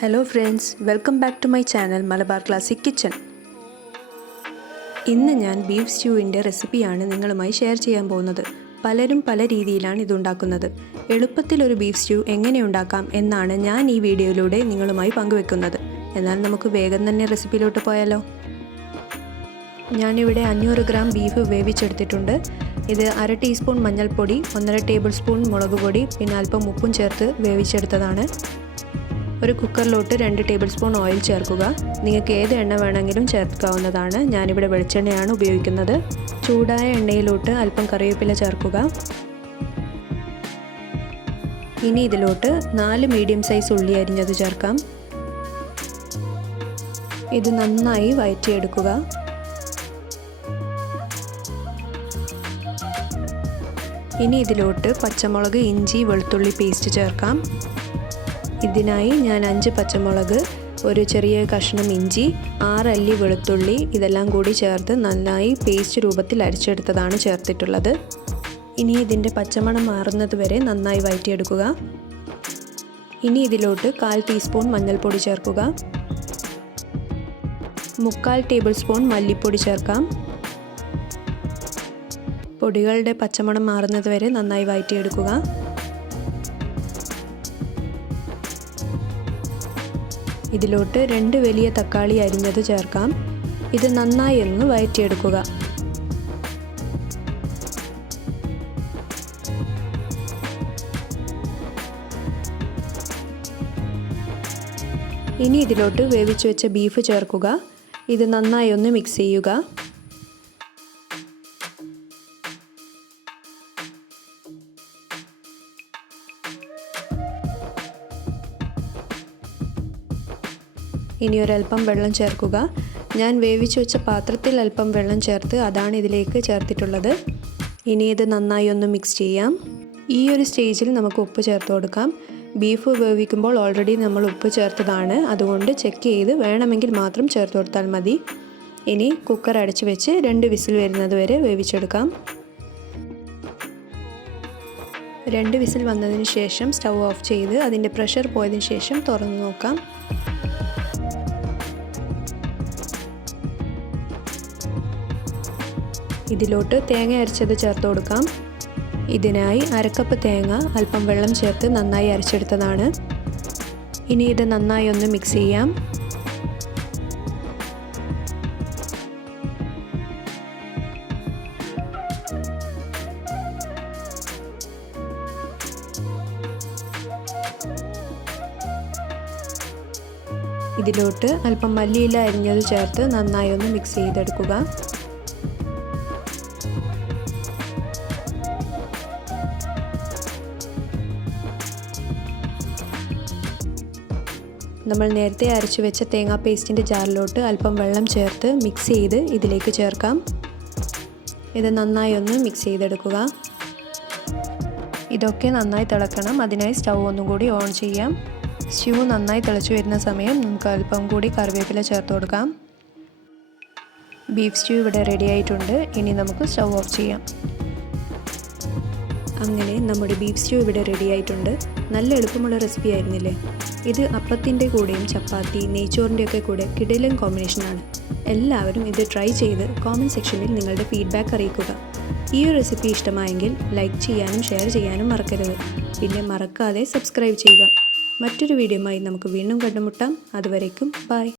Hello friends, welcome back to my channel Malabar classic kitchen. ഇന്ന് ഞാൻ beef സ്റ്റ്യൂവിൻ്റെ റെസിപ്പിയാണ് നിങ്ങളുമായി ഷെയർ ചെയ്യാൻ പോകുന്നത്. പലരും പല രീതിയിലാണ് ഇതുണ്ടാക്കുന്നത്. എളുപ്പത്തിലൊരു ബീഫ് സ്റ്റ്യൂ എങ്ങനെ ഉണ്ടാക്കാം എന്നാണ് ഞാൻ ഈ വീഡിയോയിലൂടെ നിങ്ങളുമായി പങ്കുവെക്കുന്നത്. എന്നാൽ നമുക്ക് വേഗം തന്നെ റെസിപ്പിയിലോട്ട് പോയാലോ. ഞാനിവിടെ 500 ഗ്രാം ബീഫ് വേവിച്ചെടുത്തിട്ടുണ്ട്. ഇത് 1/2 ടീസ്പൂൺ മഞ്ഞൾപ്പൊടി, 1.5 ടേബിൾ സ്പൂൺ മുളക് പൊടി, പിന്നെ അല്പം ഉപ്പും ചേർത്ത് വേവിച്ചെടുത്തതാണ്. ഒരു കുക്കറിലോട്ട് 2 ടേബിൾ സ്പൂൺ ഓയിൽ ചേർക്കുക. നിങ്ങൾക്ക് ഏത് എണ്ണ വേണമെങ്കിലും ചേർക്കാവുന്നതാണ്. ഞാനിവിടെ വെളിച്ചെണ്ണയാണ് ഉപയോഗിക്കുന്നത്. ചൂടായ എണ്ണയിലോട്ട് അല്പം കറിവേപ്പില ചേർക്കുക. ഇനി ഇതിലോട്ട് 4 മീഡിയം സൈസ് ഉള്ളി അരിഞ്ഞത് ചേർക്കാം. ഇത് നന്നായി വഴറ്റിയെടുക്കുക. ഇനി ഇതിലോട്ട് പച്ചമുളക്, ഇഞ്ചി, വെളുത്തുള്ളി പേസ്റ്റ് ചേർക്കാം. ഇതിനായി ഞാൻ 5 പച്ചമുളക്, ഒരു ചെറിയ കഷ്ണം ഇഞ്ചി, 6 അല്ലി വെളുത്തുള്ളി ഇതെല്ലാം കൂടി ചേർത്ത് നന്നായി പേസ്റ്റ് രൂപത്തിൽ അരച്ചെടുത്തതാണ് ചേർത്തിട്ടുള്ളത്. ഇനി ഇതിൻ്റെ പച്ചമണം മാറുന്നത് വരെ നന്നായി വഴറ്റിയെടുക്കുക. ഇനി ഇതിലോട്ട് 1/4 ടീസ്പൂൺ മഞ്ഞൾപ്പൊടി ചേർക്കുക. 3/4 ടേബിൾ സ്പൂൺ മല്ലിപ്പൊടി ചേർക്കാം. പൊടികളുടെ പച്ചമണം മാറുന്നത് വരെ നന്നായി വഴറ്റിയെടുക്കുക. ഇതിലോട്ട് 2 വലിയ തക്കാളി അരിഞ്ഞത് ചേർക്കാം. ഇത് നന്നായി ഒന്ന് വഴറ്റിയെടുക്കുക. ഇനി ഇതിലോട്ട് വേവിച്ചു വെച്ച ബീഫ് ചേർക്കുക. ഇത് നന്നായി ഒന്ന് മിക്സ് ചെയ്യുക. ഇനി ഒരല്പം വെള്ളം ചേർക്കുക. ഞാൻ വേവിച്ചു വെച്ച പാത്രത്തിൽ അല്പം വെള്ളം ചേർത്ത് അതാണ് ഇതിലേക്ക് ചേർത്തിട്ടുള്ളത്. ഇനി ഇത് നന്നായി ഒന്ന് മിക്സ് ചെയ്യാം. ഈ ഒരു സ്റ്റേജിൽ നമുക്ക് ഉപ്പ് ചേർത്ത് കൊടുക്കാം. ബീഫ് വേവിക്കുമ്പോൾ ഓൾറെഡി നമ്മൾ ഉപ്പ് ചേർത്തതാണ്, അതുകൊണ്ട് ചെക്ക് ചെയ്ത് വേണമെങ്കിൽ മാത്രം ചേർത്ത് കൊടുത്താൽ മതി. ഇനി കുക്കർ അടച്ചു വെച്ച് 2 വിസിൽ വരുന്നത് വരെ വേവിച്ചെടുക്കാം. 2 വിസിൽ വന്നതിന് ശേഷം സ്റ്റൗ ഓഫ് ചെയ്ത് അതിൻ്റെ പ്രഷർ പോയതിന് ശേഷം തുറന്ന് നോക്കാം. ഇതിലോട്ട് തേങ്ങ അരച്ചത് ചേർത്ത് കൊടുക്കാം. ഇതിനായി 1/2 കപ്പ് തേങ്ങ അല്പം വെള്ളം ചേർത്ത് നന്നായി അരച്ചെടുത്തതാണ്. ഇനി ഇത് നന്നായി ഒന്ന് മിക്സ് ചെയ്യാം. ഇതിലോട്ട് അല്പം മല്ലിയില അരിഞ്ഞത് ചേർത്ത് നന്നായി ഒന്ന് മിക്സ് ചെയ്തെടുക്കുക. നമ്മൾ നേരത്തെ അരച്ചു വെച്ച തേങ്ങാ പേസ്റ്റിൻ്റെ ജാറിലോട്ട് അല്പം വെള്ളം ചേർത്ത് മിക്സ് ചെയ്ത് ഇതിലേക്ക് ചേർക്കാം. ഇത് നന്നായി ഒന്ന് മിക്സ് ചെയ്തെടുക്കുക. ഇതൊക്കെ നന്നായി തിളക്കണം. അതിനായി സ്റ്റൗ ഒന്നും കൂടി ഓൺ ചെയ്യാം. സ്റ്റ്യൂ നന്നായി തിളച്ചു വരുന്ന സമയം നമുക്ക് അല്പം കൂടി കറിവേപ്പില ചേർത്ത് കൊടുക്കാം. ബീഫ് സ്റ്റ്യൂ ഇവിടെ റെഡി ആയിട്ടുണ്ട്. ഇനി നമുക്ക് സ്റ്റൗ ഓഫ് ചെയ്യാം. അങ്ങനെ നമ്മുടെ ബീഫ് സ്റ്റ്യൂ ഇവിടെ റെഡി ആയിട്ടുണ്ട്. നല്ല എളുപ്പമുള്ള റെസിപ്പി ആയിരുന്നില്ലേ? ഇത് അപ്പത്തിൻ്റെ കൂടെയും ചപ്പാത്തി, നെയ്ച്ചോറിൻ്റെയൊക്കെ കൂടെ കിടിലൻ കോമ്പിനേഷനാണ്. എല്ലാവരും ഇത് ട്രൈ ചെയ്ത് കോമൻറ്റ് സെക്ഷനിൽ നിങ്ങളുടെ ഫീഡ്ബാക്ക് അറിയിക്കുക. ഈ ഒരു റെസിപ്പി ഇഷ്ടമായെങ്കിൽ ലൈക്ക് ചെയ്യാനും ഷെയർ ചെയ്യാനും മറക്കരുത്. പിന്നെ മറക്കാതെ സബ്സ്ക്രൈബ് ചെയ്യുക. മറ്റൊരു വീഡിയോയുമായി നമുക്ക് വീണ്ടും കണ്ടുമുട്ടാം. അതുവരേക്കും ബൈ.